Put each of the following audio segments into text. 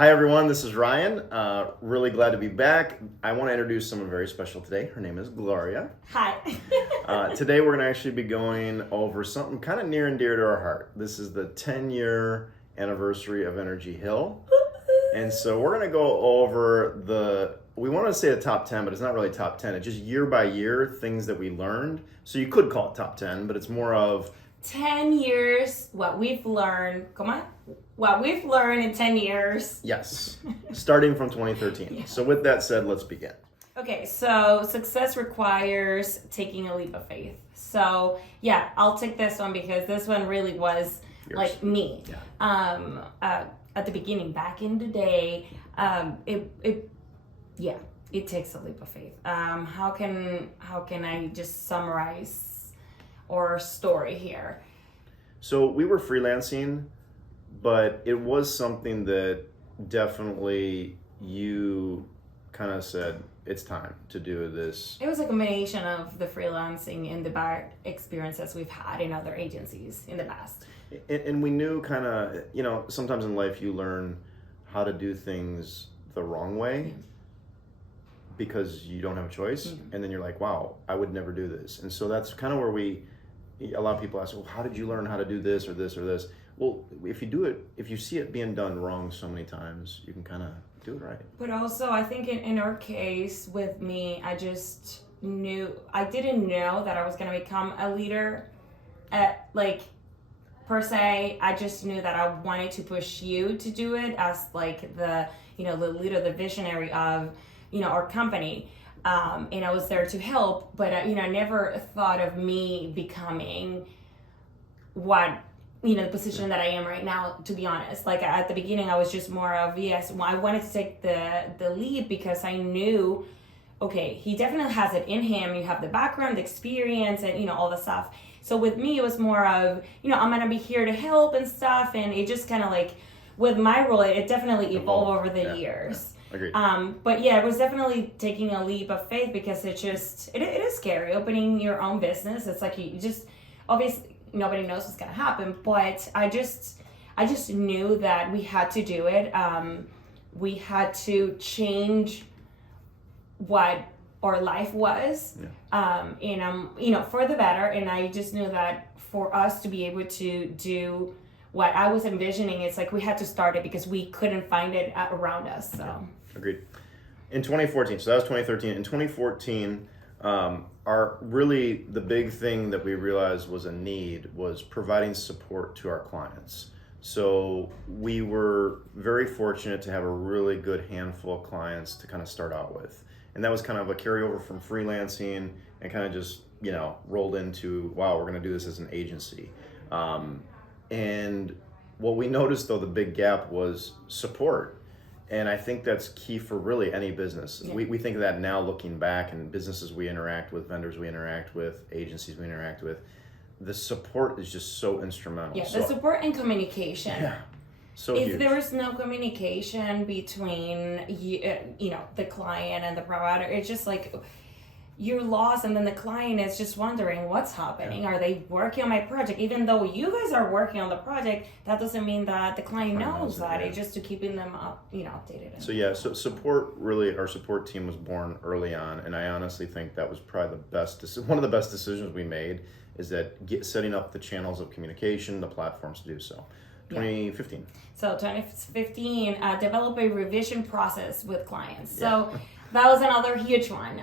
Hi everyone, this is Ryan. Really glad to be back. I want to introduce someone very special today. Her name is Gloria. Hi. Today we're going to actually be going over something kind of near and dear to our heart. This is the 10-year anniversary of Energy Hill. And so we're going to go over we want to say the top 10, but it's not really top 10. It's just year by year things that we learned. So you could call it top 10, but it's more of 10 years, what we've learned. Come on. What we've learned in 10 years. yes, starting from 2013. Yeah. So with that said, let's begin. Okay, so success requires taking a leap of faith. So yeah, I'll take this one because this one really was Yours. like me. Yeah. At the beginning, back in the day, it takes a leap of faith. How can I just summarize our story here? So we were freelancing, but it was something that definitely you kind of said, it's time to do this. It was a combination of the freelancing and the bad experiences we've had in other agencies in the past. And we knew kind of, sometimes in life you learn how to do things the wrong way because you don't have a choice. Mm-hmm. And then you're like, wow, I would never do this. And so that's kind of where a lot of people ask, well, how did you learn how to do this or this or this? Well, if you see it being done wrong so many times, you can kind of do it right. But also, I think in our case with me, I didn't know that I was going to become a leader per se. I just knew that I wanted to push you to do it as like the leader, the visionary of, our company. And I was there to help, but I never thought of me becoming the position that I am right now, to be honest. Like at the beginning, I was just more of, I wanted to take the lead because I knew, okay, he definitely has it in him. You have the background, the experience, and, all the stuff. So with me, it was more of, I'm going to be here to help and stuff. And it just kind of like, with my role, it definitely evolved over the years. Yeah. Agreed. But yeah, it was definitely taking a leap of faith because it is scary opening your own business. It's like you just, obviously nobody knows what's going to happen, but I just knew that we had to do it. We had to change what our life was, for the better. And I just knew that for us to be able to do what I was envisioning, it's like we had to start it because we couldn't find it around us. So. Okay. Agreed. In 2014, so that was 2013. In 2014, the big thing that we realized was a need was providing support to our clients. So we were very fortunate to have a really good handful of clients to kind of start out with. And that was kind of a carryover from freelancing and kind of just, rolled into, wow, we're going to do this as an agency. And what we noticed, though, the big gap was support. And I think that's key for really any business. Yeah. We think of that now looking back, and businesses we interact with, vendors we interact with, agencies we interact with. The support is just so instrumental. Yeah, the support and communication. Yeah, so if huge. There is no communication between the client and the provider, it's just like you're lost, and then the client is just wondering what's happening. Yeah. Are they working on my project? Even though you guys are working on the project, that doesn't mean that the client knows that. Yeah. It's just to keeping them updated. So support, really, our support team was born early on, and I honestly think that was probably one of the best decisions we made, is that setting up the channels of communication, the platforms to do so. 2015. So 2015, develop a revision process with clients. So that was another huge one,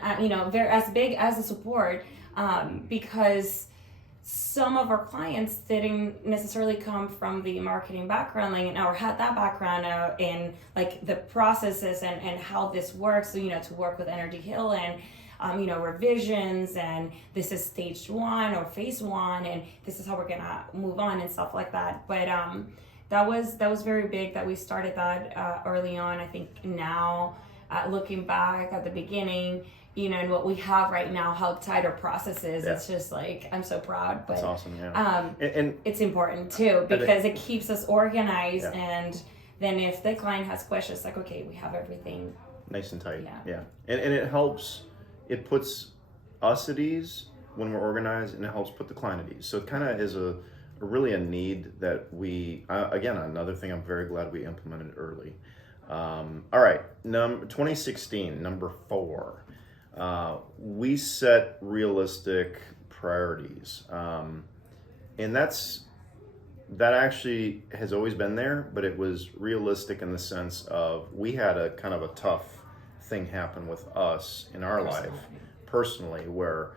very as big as the support, because some of our clients didn't necessarily come from the marketing background, or had that background in like the processes and how this works. So, to work with Energy Hill and, revisions, and this is stage 1 or phase 1, and this is how we're gonna move on and stuff like that. But that was very big that we started that early on. I think now, looking back at the beginning, and what we have right now, how tight our process is, it's just like, I'm so proud. But that's awesome, yeah. And it's important too, because it keeps us organized, and then if the client has questions, like, okay, we have everything nice and tight. Yeah. And it helps, it puts us at ease when we're organized, and it helps put the client at ease. So it kind of is really a need that we, again, another thing I'm very glad we implemented early. All right, 2016, number 4. We set realistic priorities, and that actually has always been there, but it was realistic in the sense of we had a kind of a tough thing happen with us in our life personally, where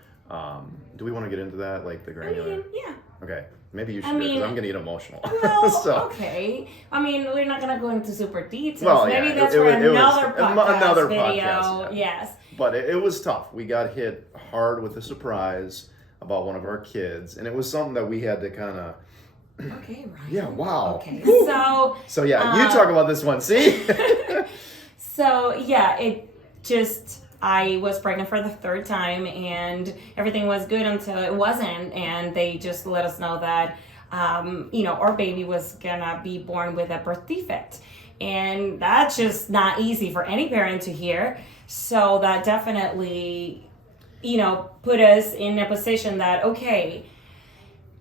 do we want to get into that, like the granular? Yeah. Okay, maybe you should, I because mean, I'm gonna get emotional. Well, So, okay. I mean, we're not gonna go into super details. well, Maybe yeah, that's it for was another podcast another video. podcast, yeah. Yes. But it was tough. We got hit hard with a surprise about one of our kids, and it was something that we had to kind of. Okay, right. Yeah. Wow. Okay. Whew. So yeah, you talk about this one. See. So yeah, I was pregnant for the 3rd time, and everything was good until it wasn't, and they just let us know that, our baby was gonna be born with a birth defect, and that's just not easy for any parent to hear. So that definitely, put us in a position that, okay,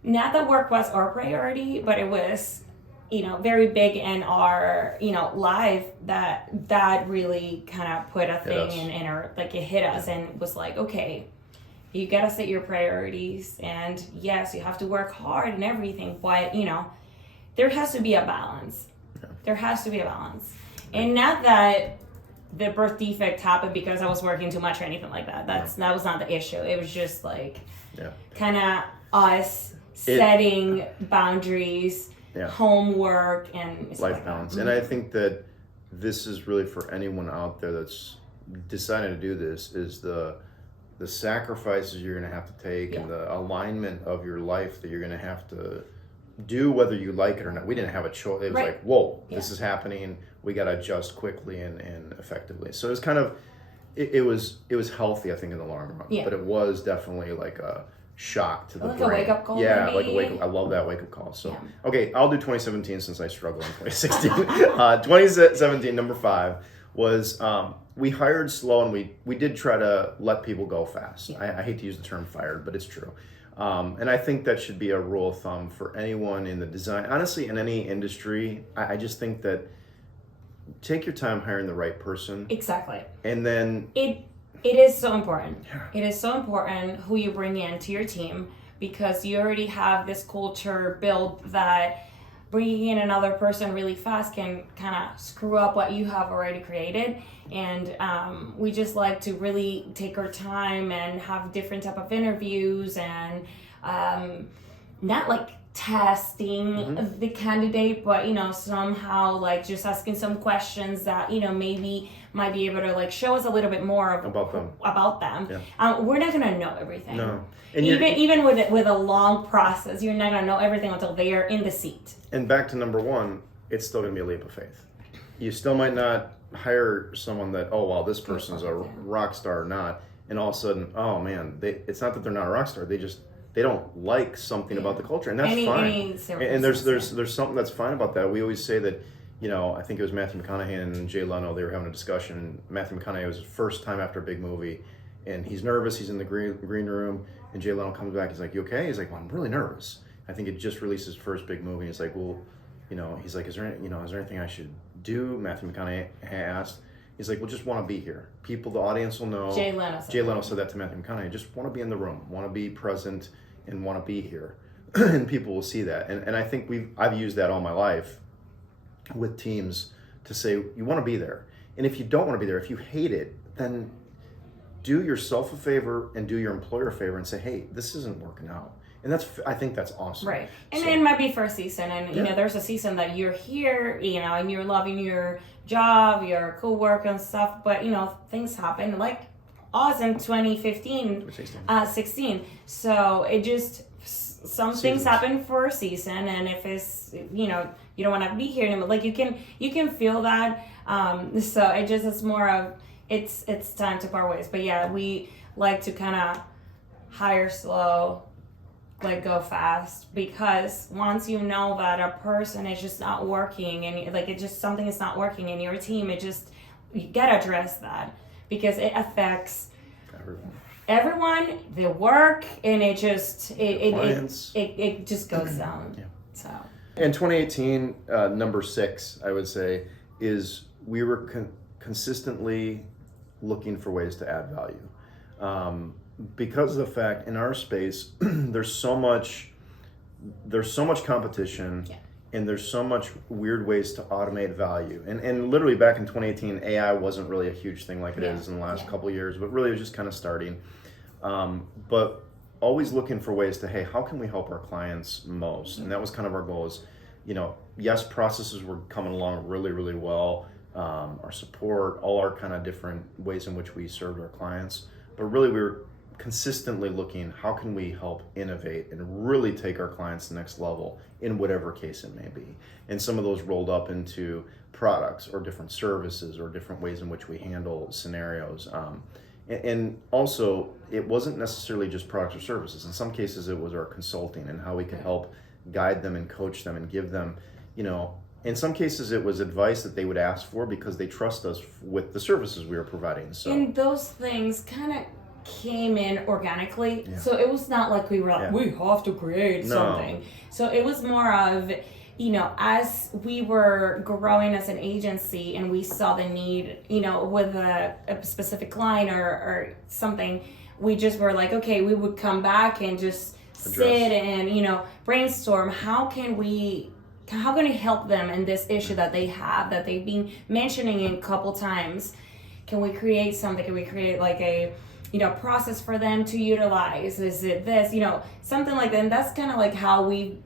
not that work was our priority, but it was, very big in our, life that really kind of put a thing in our, like it hit us and was like, okay, you got to set your priorities, and yes, you have to work hard and everything, but, there has to be a balance. Yeah. There has to be a balance. And not that the birth defect happened because I was working too much or anything like that. That was not the issue. It was just like kind of us setting boundaries, homework, and life balance. And I think that this is really for anyone out there that's deciding to do this, is the sacrifices you're going to have to take and the alignment of your life that you're going to have to do, whether you like it or not. We didn't have a choice. It was like, whoa, this is happening. We got to adjust quickly and effectively. So it was kind of, it was healthy, I think, in the long run. Yeah. But it was definitely like a shock to the brain. Like a wake-up call. Yeah, maybe. like a wake-up. I love that wake-up call. So, okay, I'll do 2017 since I struggled in 2016. 2017, number 5, was we hired slow, and we did try to let people go fast. I hate to use the term fired, but it's true. And I think that should be a rule of thumb for anyone in the design, honestly, in any industry. I just think that take your time hiring the right person. Exactly. And then it is so important. Yeah. It is so important who you bring into your team, because you already have this culture built that bringing in another person really fast can kind of screw up what you have already created. And we just like to really take our time and have different type of interviews, and not like testing the candidate, but somehow like just asking some questions that maybe might be able to like show us a little bit more about them. Yeah. We're not gonna know everything. No. And even with a long process, you're not gonna know everything until they are in the seat. And back to number 1, it's still gonna be a leap of faith. You still might not hire someone that, oh wow, this person's a rock star or not, and all of a sudden, oh man, it's not that they're not a rock star, they don't like something about the culture, and that's fine. And there's something that's fine about that. We always say that, I think it was Matthew McConaughey and Jay Leno, they were having a discussion. Matthew McConaughey, was his first time after a big movie, and he's nervous, he's in the green room, and Jay Leno comes back, he's like, you okay? He's like, well, I'm really nervous. I think it just released his first big movie. He's like, well, he's like, is there anything I should do? Matthew McConaughey asked. He's like, well, just want to be here. People, the audience will know. Jay Leno said that to Matthew McConaughey. Just want to be in the room, want to be present, and want to be here. And people will see that. And I think I've used that all my life with teams to say, you want to be there. And if you don't want to be there, if you hate it, then do yourself a favor and do your employer a favor and say, hey, this isn't working out. And I think that's awesome. Right. And it might be for a season, and there's a season that you're here, and you're loving your job, your cowork and stuff, but things happen like us in 2015, 16. So it just, some things happen for a season, and if it's, you don't want to be here anymore, like you can feel that. So it just is more of, it's time to part ways. But yeah, we like to kind of hire slow, like go fast, because once you know that a person is just not working, and like something is not working in your team, you gotta address that, because it affects everyone, the work, and it just it just goes down. So in 2018, number 6, I would say, is we were consistently looking for ways to add value. Because of the fact in our space, there's so much competition, and there's so much weird ways to automate value. And literally back in 2018, AI wasn't really a huge thing like it is in the last couple of years, but really it was just kind of starting. But always looking for ways to, hey, how can we help our clients most? And that was kind of our goal is, yes, processes were coming along really, really well. Our support, all our kind of different ways in which we served our clients. But really we were consistently looking, how can we help innovate and really take our clients to the next level in whatever case it may be. And some of those rolled up into products or different services or different ways in which we handle scenarios. And also, it wasn't necessarily just products or services. In some cases, it was our consulting and how we could help guide them and coach them and give them, in some cases, it was advice that they would ask for because they trust us with the services we were providing. So, and those things kind of came in organically. So it was not like we were like, we have to create something. So it was more of, as we were growing as an agency and we saw the need, with a specific client or something, we just were like, okay, we would come back and just sit and, brainstorm, how can we help them in this issue that they have, that they've been mentioning a couple times. Can we create something? Can we create like a process for them to utilize? Is it this, something like that? And that's kind of like how we've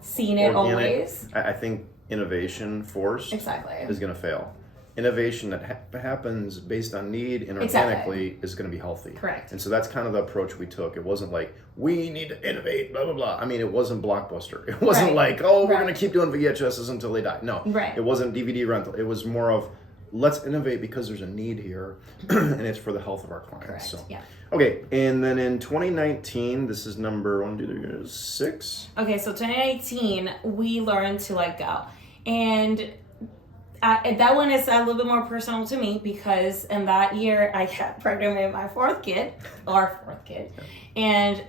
seen it always. I think innovation forced is going to fail. Innovation that happens based on need and organically is going to be healthy. Correct. And so that's kind of the approach we took. It wasn't like, we need to innovate, blah, blah, blah. I mean, it wasn't Blockbuster. It wasn't like, we're going to keep doing VHSs until they die. No, it wasn't DVD rental. It was more of, let's innovate because there's a need here and it's for the health of our clients. Correct. So, okay. And then in 2019, this is number 6. Okay. So 2019, we learned to let go. And that one is a little bit more personal to me because in that year I got pregnant with my fourth kid. And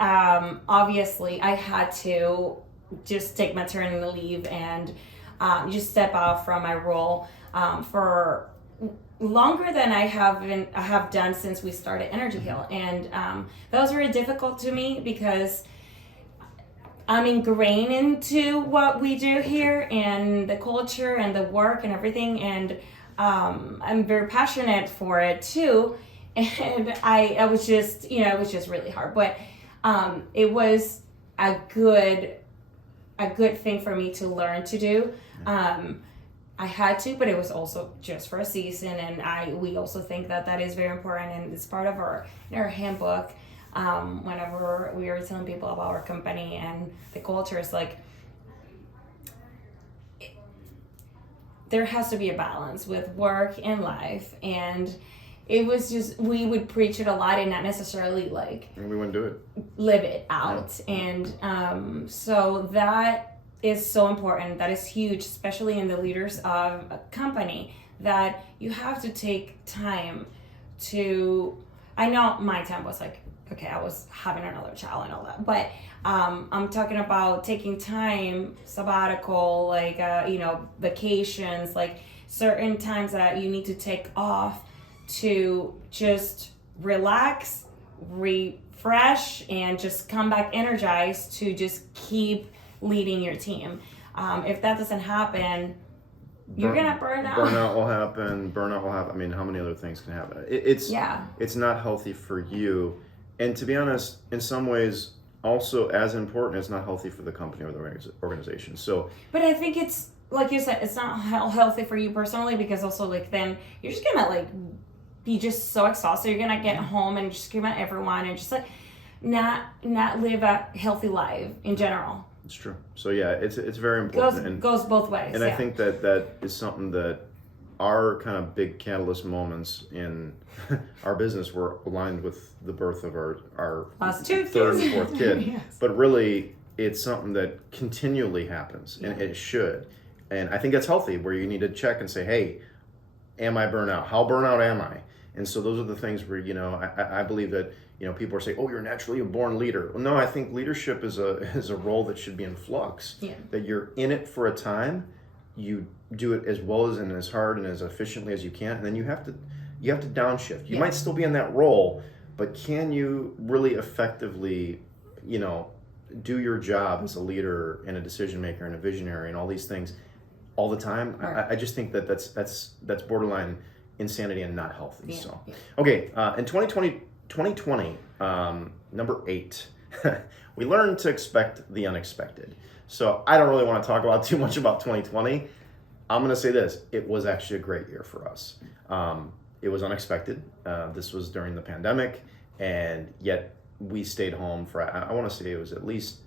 obviously I had to just take maternity leave and just step out from my role for longer than I have done since we started energyhill. And that was very difficult to me because I'm ingrained into what we do here and the culture and the work and everything, and I'm very passionate for it too. And I was just, it was just really hard, but it was a good thing for me to learn to do. I had to, but it was also just for a season, and we also think that is very important, and it's part of our handbook. Whenever we are telling people about our company and the culture, it's like there has to be a balance with work and life, and it was just, we would preach it a lot and not necessarily like we wouldn't do it, live it out. And so that is so important. That is huge, especially in the leaders of a company, that you have to take time to, I know my time was like, okay, I was having another child and all that, but I'm talking about taking time, sabbatical, like, vacations, like certain times that you need to take off to just relax, refresh, and just come back energized to just keep leading your team. If that doesn't happen, you're gonna burn out. Burnout will happen. I mean, how many other things can happen? It's not healthy for you. And to be honest, in some ways, also as important, it's not healthy for the company or the organization. So, but I think it's like you said, it's not healthy for you personally, because also like then you're just gonna like be just so exhausted. You're gonna get home and just scream at everyone and just like not live a healthy life in general. It's true. So yeah, it's very important. Goes both ways. And I think that is something that our kind of big catalyst moments in our business were aligned with the birth of our last 2 third and fourth kid. Yes. But really, it's something that continually happens, and it should. And I think that's healthy, where you need to check and say, hey, am I burnout? How burnout am I? And so those are the things where, I believe that, people are saying, oh, you're naturally a born leader. Well, no, I think leadership is a role that should be in flux. Yeah. That you're in it for a time, you do it as well as and as hard and as efficiently as you can, and then you have to downshift. You might still be in that role, but can you really effectively, do your job as a leader and a decision maker and a visionary and all these things all the time? Right. I just think that's borderline insanity and not healthy. Yeah. So, okay, in 2020, number 8, we learned to expect the unexpected. So I don't really want to talk about too much about 2020. I'm going to say this: it was actually a great year for us. It was unexpected. This was during the pandemic, and yet we stayed home for, I want to say it was at least,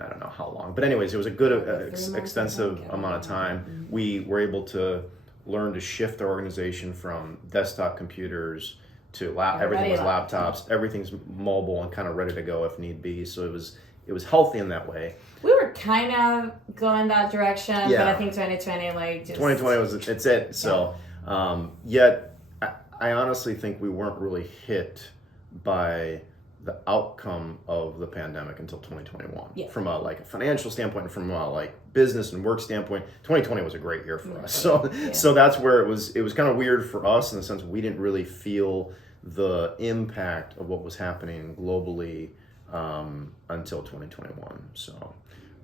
I don't know how long, but anyways, it was a good, extensive amount of time. We were able to learn to shift our organization from desktop computers to everything was laptops, everything's mobile and kind of ready to go if need be. So it was healthy in that way. We were kind of going that direction, but I think 2020 2020 it's it. So yet I honestly think we weren't really hit by the outcome of the pandemic until 2021. Yeah. From a financial standpoint, and from a business and work standpoint, 2020 was a great year for us. So that's where it was kind of weird for us in the sense we didn't really feel the impact of what was happening globally until 2021. So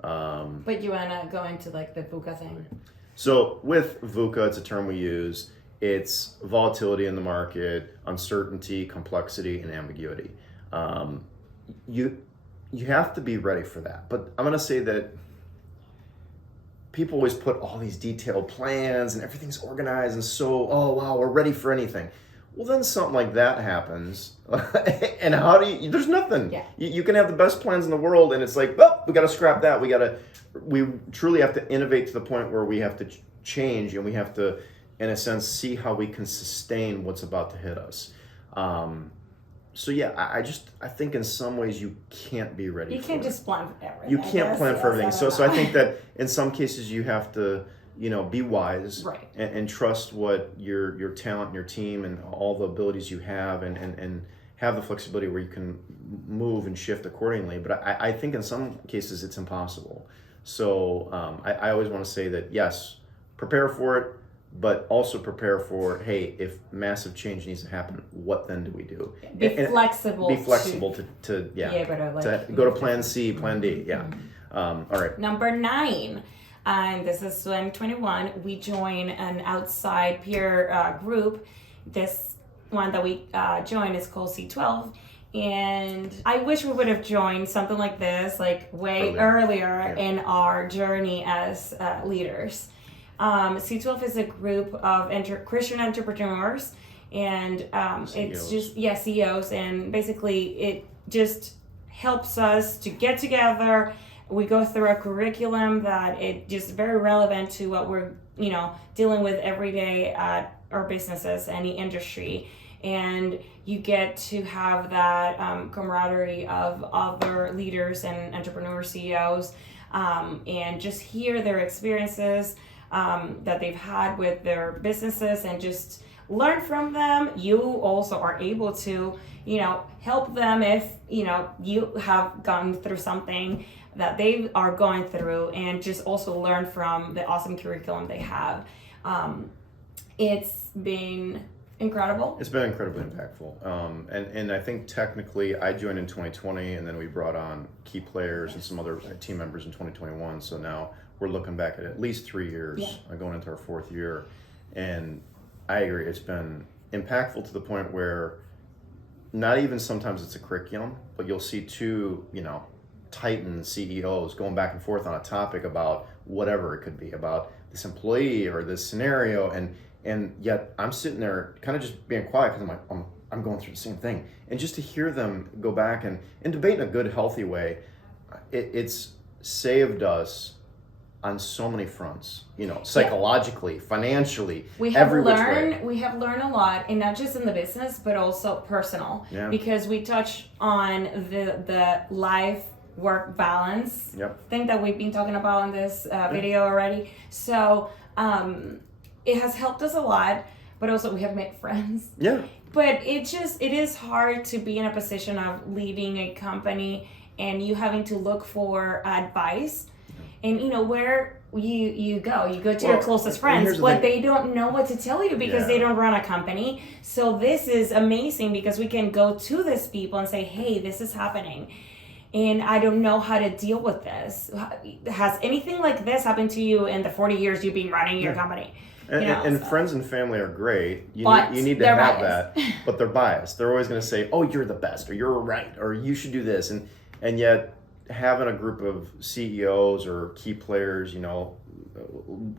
but you want to go into the VUCA thing? So with VUCA, it's a term we use. It's volatility in the market, uncertainty, complexity, and ambiguity. You have to be ready for that. But I'm going to say that people always put all these detailed plans and everything's organized and so, oh wow, we're ready for anything. Well, then something like that happens, and how do you? There's nothing. Yeah. You can have the best plans in the world, and it's like, well, we got to scrap that. We truly have to innovate to the point where we have to change, and we have to, in a sense, see how we can sustain what's about to hit us. So yeah, I think in some ways you can't be ready. You can't just plan for everything. You can't plan for everything. So I think that in some cases you have to, be wise, right, and trust what your talent and your team and all the abilities you have, and have the flexibility where you can move and shift accordingly. But I think in some cases it's impossible. So I always want to say that yes, prepare for it, but also prepare for, hey, if massive change needs to happen, what then do we do? Be flexible. Be flexible to be able to go to plan C, plan D. Yeah. All right. Number 9. And this is 2021. We join an outside peer group. This one that we joined is called C12. And I wish we would have joined something like this, way earlier in our journey as leaders. C12 is a group of Christian entrepreneurs, and it's just CEOs, and basically it just helps us to get together. We go through a curriculum that it just very relevant to what we're dealing with every day at our businesses, any industry, and you get to have that camaraderie of other leaders and entrepreneur CEOs, and just hear their experiences that they've had with their businesses, and just learn from them. You also are able to, help them if, you have gone through something that they are going through, and just also learn from the awesome curriculum they have. It's been incredible. It's been incredibly impactful. And I think technically I joined in 2020, and then we brought on key players and some other team members in 2021. So now we're looking back at least 3 years, going into our 4th year. And I agree, it's been impactful to the point where not even sometimes it's a curriculum, but you'll see 2, Titan CEOs going back and forth on a topic about whatever it could be, about this employee or this scenario. And yet I'm sitting there kind of just being quiet because I'm going through the same thing. And just to hear them go back and debate in a good, healthy way, it's saved us on so many fronts, psychologically, financially, we have learned a lot, and not just in the business, but also personal, because we touch on the life work balance thing that we've been talking about in this video already. So it has helped us a lot, but also we have made friends. But it is hard to be in a position of leading a company and you having to look for advice, and where you go to Well, your closest and friends, here's the but thing. they don't know what to tell you because Yeah. they don't run a company. So this is amazing because we can go to these people and say, hey, this is happening and I don't know how to deal with this. Has anything like this happened to you in the 40 years you've been running your company? And So. friends and family are great. But you need to they're have biased. that, but they're biased. They're always going to say, "Oh, you're the best," or "You're right," or "You should do this," and yet having a group of CEOs or key players,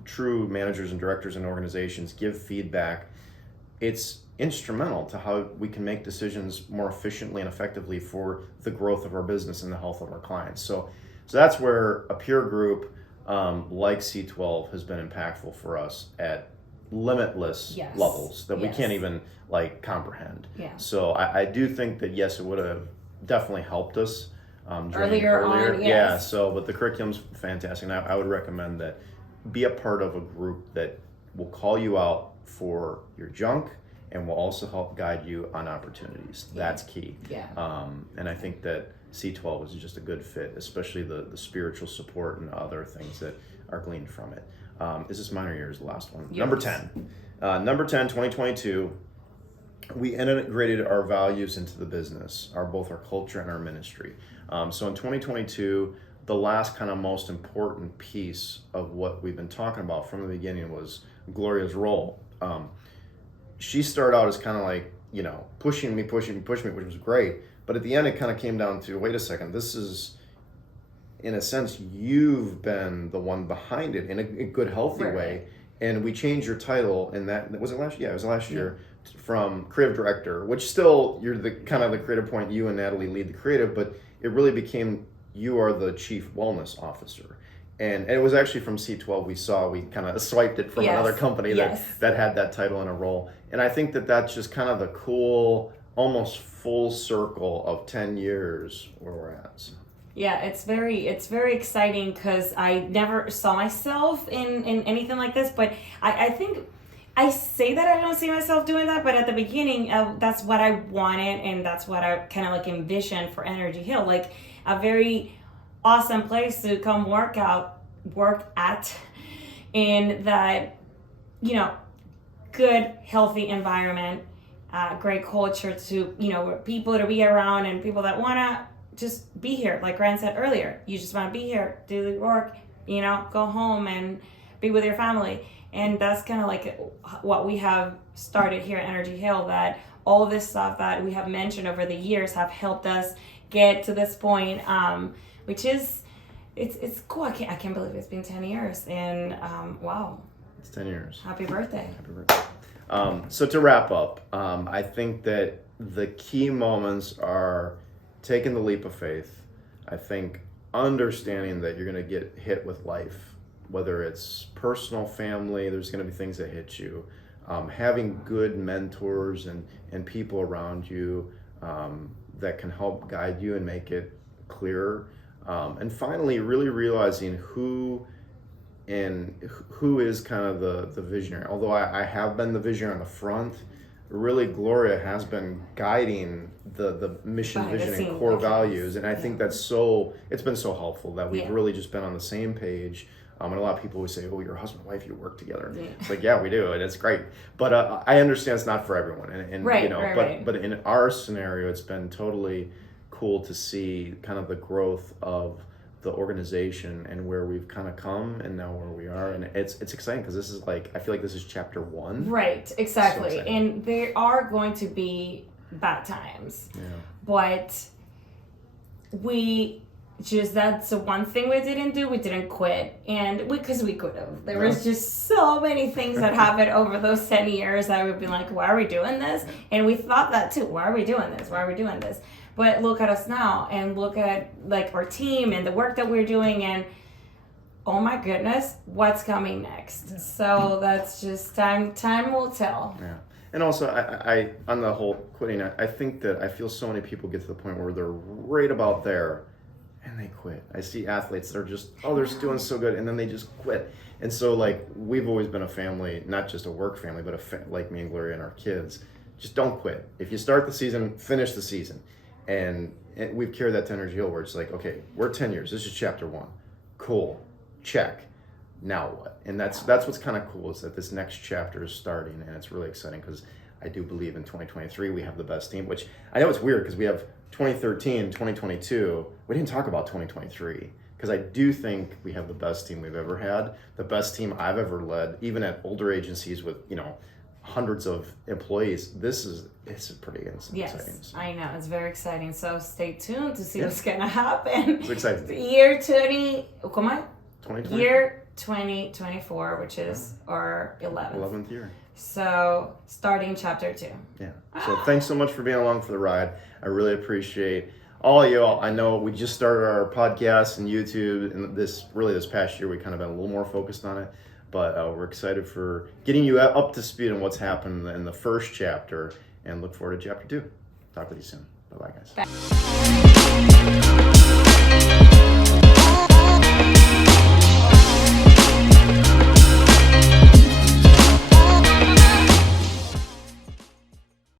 true managers and directors in organizations give feedback. It's instrumental to how we can make decisions more efficiently and effectively for the growth of our business and the health of our clients. So that's where a peer group like C12 has been impactful for us at limitless Yes. levels that we Yes. can't even comprehend. Yeah. So I do think that yes, it would have definitely helped us joining Earlier on, yes. Yeah. So, but the curriculum's fantastic, and I would recommend that be a part of a group that will call you out for your junk and will also help guide you on opportunities. That's key. Yeah. And I think that C12 is just a good fit, especially the spiritual support and other things that are gleaned from it. Is this mine or yours, the last one? Yours. Number 10. Number 10, 2022, we integrated our values into the business, both our culture and our ministry. So in 2022, the last kind of most important piece of what we've been talking about from the beginning was Gloria's role. She started out as kind of like, pushing me, which was great. But at the end, it kind of came down to, wait a second, this is, in a sense, you've been the one behind it in a good, healthy way. And we changed your title, and was it last year? Yeah, it was last year, from creative director, which still, you're the kind of the creative point, you and Natalie lead the creative, but it really became, you are the chief wellness officer. And it was actually from C12 we kind of swiped it from another company that had that title in a role. And I think that that's just kind of the cool, almost full circle of 10 years where we're at. So. Yeah, it's very exciting because I never saw myself in anything like this, but I think I say that I don't see myself doing that, but at the beginning, that's what I wanted, and that's what I kind of like envisioned for Energy Hill, like a very awesome place to come work at, in that, good, healthy environment, great culture to, people to be around and people that want to just be here. Like Grant said earlier, you just want to be here, do the work, go home and be with your family. And that's kind of like what we have started here at Energy Hill, that all this stuff that we have mentioned over the years have helped us get to this point, which is, it's cool. I can't believe it's been 10 years. And wow. It's 10 years. Happy birthday. Happy birthday. So to wrap up, I think that the key moments are taking the leap of faith. I think understanding that you're going to get hit with life, whether it's personal, family, there's going to be things that hit you. Having good mentors and people around you that can help guide you and make it clearer. And finally, really realizing who is kind of the visionary. Although I have been the visionary on the front, really Gloria has been guiding the mission, vision, and core values. And I think it's been so helpful that we've really just been on the same page. And a lot of people always say, oh, your husband and wife, you work together. Yeah. It's like, yeah, we do, and it's great. But I understand it's not for everyone. And but in our scenario, it's been totally cool to see kind of the growth of the organization and where we've kind of come and now where we are. And it's exciting because this is I feel like this is chapter 1. Right, exactly. So and there are going to be bad times. Yeah. But that's the one thing we didn't do. We didn't quit, and because we could have. There was just so many things that happened over those 10 years that we've been like, why are we doing this? And we thought that too. Why are we doing this? Why are we doing this? But look at us now, and look at our team and the work that we're doing, and oh my goodness, what's coming next? Yeah. So that's just time will tell. Yeah. And also, I on the whole quitting, I think that I feel so many people get to the point where they're right about there, and they quit. I see athletes that are just, they're doing so good, and then they just quit. And so, we've always been a family, not just a work family, but like me and Gloria and our kids. Just don't quit. If you start the season, finish the season. And we've carried that to Energy Hill, where it's like, okay, we're 10 years. This is chapter 1. Cool. Check. now what? And that's what's kind of cool, is that this next chapter is starting, and it's really exciting because I do believe in 2023 we have the best team, which I know it's weird because we have 2013, 2022. We didn't talk about 2023 because I do think we have the best team we've ever had, the best team I've ever led, even at older agencies with, hundreds of employees. It's pretty exciting. Yes, I know. It's very exciting. So stay tuned to see what's going to happen. It's exciting. Year 2024, which is our 11th year. So starting chapter 2. Yeah. So thanks so much for being along for the ride. I really appreciate all of you. I know we just started our podcast and YouTube, and this past year we kind of been a little more focused on it. But we're excited for getting you up to speed on what's happened in the first chapter, and look forward to chapter 2. Talk with you soon. Bye-bye, guys. Bye.